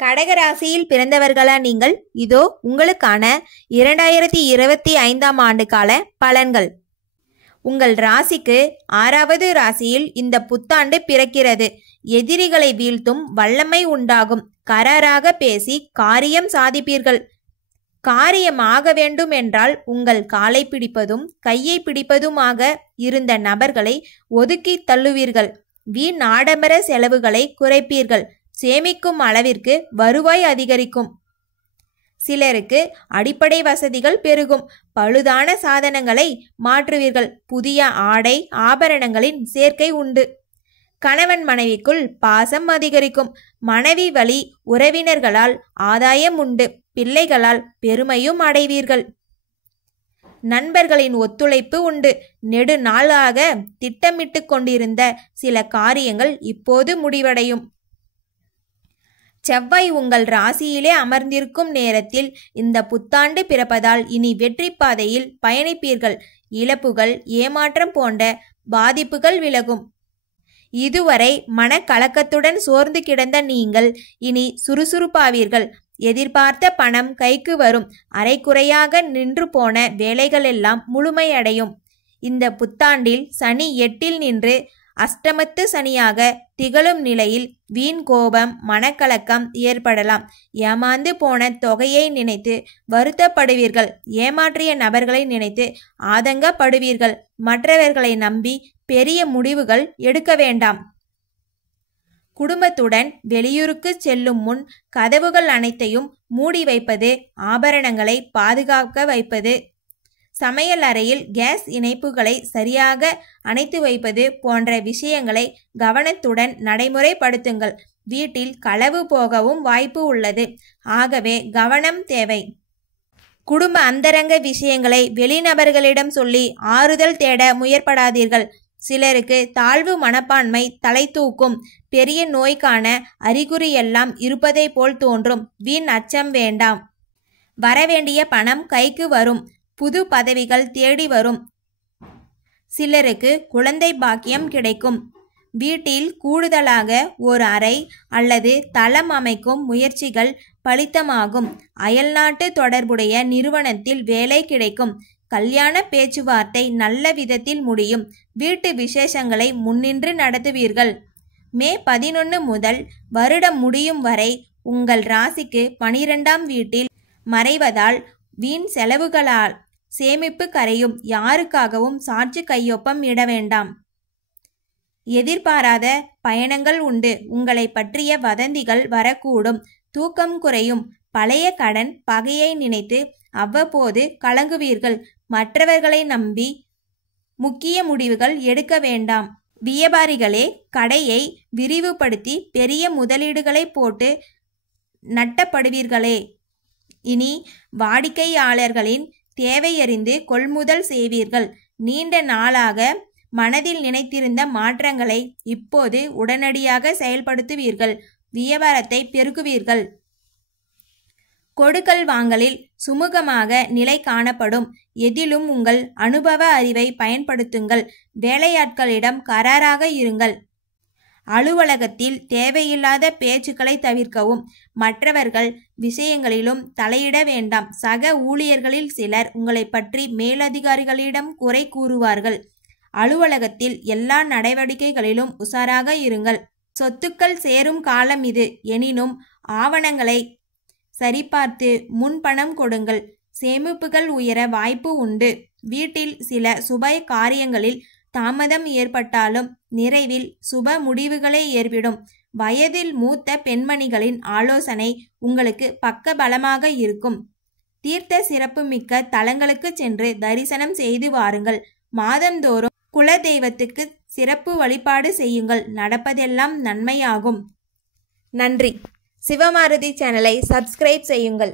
கடகராசியில் பிறந்தவர்களா நீங்கள்? இதோ உங்களுக்கான 2025ஆம் ஆண்டுகால பலன்கள். உங்கள் ராசிக்கு 6வது ராசியில் இந்த புத்தாண்டு பிறக்கிறது. எதிரிகளை வீழ்த்தும் வல்லமை உண்டாகும். கராராக பேசி காரியம் சாதிப்பீர்கள். காரியம் ஆக வேண்டும் என்றால் உங்கள் காலை பிடிப்பதும் கையை பிடிப்பதுமாக இருந்த நபர்களை ஒதுக்கி தள்ளுவீர்கள். வீண் ஆடம்பர செலவுகளை குறைப்பீர்கள். சேமிக்கும் அளவிற்கு வருவாய் அதிகரிக்கும். சிலருக்கு அடிப்படை வசதிகள் பெருகும். பழுதான சாதனங்களை மாற்றுவீர்கள். புதிய ஆடை ஆபரணங்களின் சேர்க்கை உண்டு. கணவன் மனைவிக்குள் பாசம் அதிகரிக்கும். மனைவி வழி உறவினர்களால் ஆதாயம் உண்டு. பிள்ளைகளால் பெருமையும் அடைவீர்கள். நண்பர்களின் ஒத்துழைப்பு உண்டு. நெடுநாளாக திட்டமிட்டு கொண்டிருந்த சில காரியங்கள் இப்போது முடிவடையும். செவ்வாய் உங்கள் ராசியிலே அமர்ந்திருக்கும் நேரத்தில் இந்த புத்தாண்டு பிறப்பதால் இனி வெற்றி பாதையில் பயணிப்பீர்கள். இழப்புகள் ஏமாற்றம் போன்ற பாதிப்புகள் விலகும். இதுவரை மனக்கலக்கத்துடன் சோர்ந்து கிடந்த நீங்கள் இனி சுறுசுறுப்பாவீர்கள். எதிர்பார்த்த பணம் கைக்கு வரும். அரைக்குறையாக நின்று போன வேலைகளெல்லாம் முழுமையடையும். இந்த புத்தாண்டில் சனி 8இல் நின்று அஷ்டமத்து சனியாக திகழும் நிலையில் வீண் கோபம் மனக்கலக்கம் ஏற்படலாம். ஏமாந்து போன தொகையை நினைத்து வருத்தப்படுவீர்கள். ஏமாற்றிய நபர்களை நினைத்து ஆதங்கப்படுவீர்கள். மற்றவர்களை நம்பி பெரிய முடிவுகள் எடுக்க வேண்டாம். குடும்பத்துடன் வெளியூருக்கு செல்லும் முன் கதவுகள் அனைத்தையும் மூடி வைப்பது, ஆபரணங்களை பாதுகாக்க வைப்பது, சமையல் அறையில் கேஸ் இணைப்புகளை சரியாக அணைத்து வைப்பது போன்ற விஷயங்களை கவனத்துடன் நடைமுறைப்படுத்துங்கள். வீட்டில் களவு போகவும் வாய்ப்பு உள்ளது. ஆகவே கவனம் தேவை. குடும்ப அந்தரங்க விஷயங்களை வெளிநபர்களிடம் சொல்லி ஆறுதல் தேட முயற்படாதீர்கள். சிலருக்கு தாழ்வு மனப்பான்மை தலை தூக்கும். பெரிய நோய்க்கான அறிகுறியெல்லாம் இருப்பதை போல் தோன்றும். வீண் அச்சம் வேண்டாம். வரவேண்டிய பணம் கைக்கு வரும். புது பதவிகள் தேடி வரும். சிலருக்கு குழந்தை பாக்கியம் கிடைக்கும். வீட்டில் கூடுதலாக ஒரு அறை அல்லது தளம் அமைக்கும் முயற்சிகள் பலித்தமாகும். அயல்நாட்டு தொடர்புடைய நிறுவனத்தில் வேலை கிடைக்கும். கல்யாண பேச்சுவார்த்தை நல்ல விதத்தில் முடியும். வீட்டு விசேஷங்களை முன்னின்று நடத்துவீர்கள். மே 11 முதல் வருடம் முடியும் வரை உங்கள் ராசிக்கு 12ஆம் வீட்டில் மறைவதால் வீண் செலவுகளால் சேமிப்பு கரையும். யாருக்காகவும் சாட்சி கையொப்பம் இட வேண்டாம். எதிர்பாராத பயணங்கள் உண்டு. உங்களை பற்றிய வதந்திகள் வரக்கூடும். தூக்கம் குறையும். பழைய கடன் பகையை நினைத்து அவ்வப்போது கலங்குவீர்கள். மற்றவர்களை நம்பி முக்கிய முடிவுகள் எடுக்க வேண்டாம். வியாபாரிகளே, கடையை விரிவுபடுத்தி பெரிய முதலீடுகளை போட்டு நட்டப்படுவீர்களே. இனி வாடிக்கையாளர்களின் தேவையறிந்து கொள்முதல் செய்வீர்கள். நீண்ட நாளாக மனதில் நினைத்திருந்த மாற்றங்களை இப்போது உடனடியாக செயல்படுத்துவீர்கள். வியாபாரத்தை பெருக்குவீர்கள். கொடுக்கல் வாங்கலில் சுமூகமாக நிலை காணப்படும். எதிலும் உங்கள் அனுபவ அறிவை பயன்படுத்துங்கள். வேலையாட்களிடம் கராராக இருங்கள். அலுவலகத்தில் தேவையில்லாத பேச்சுக்களை தவிர்க்கவும். மற்றவர்கள் விஷயங்களிலும் தலையிட வேண்டாம். சக ஊழியர்களில் சிலர் உங்களை பற்றி மேலதிகாரிகளிடம் குறை கூறுவார்கள். அலுவலகத்தில் எல்லா நடவடிக்கைகளிலும் உஷாராக இருங்கள். சொத்துக்கள் சேரும் காலம் இது. எனினும் ஆவணங்களை சரிபார்த்து முன்பணம் கொடுங்கள். சேமிப்புகள் உயர வாய்ப்பு உண்டு. வீட்டில் சில சுப காரியங்களில் தாமதம் ஏற்பட்டாலும் நிறைவில் சுப முடிவுகளை ஏற்படும். வயதில் மூத்த பெண்மணிகளின் ஆலோசனை உங்களுக்கு பக்க பலமாக இருக்கும். தீர்த்த சிறப்பு மிக்க தலங்களுக்கு சென்று தரிசனம் செய்து வாருங்கள். மாதந்தோறும் குல தெய்வத்துக்கு சிறப்பு வழிபாடு செய்யுங்கள். நடப்பதெல்லாம் நன்மையாகும். நன்றி. சிவமாருதி சேனலை சப்ஸ்கிரைப் செய்யுங்கள்.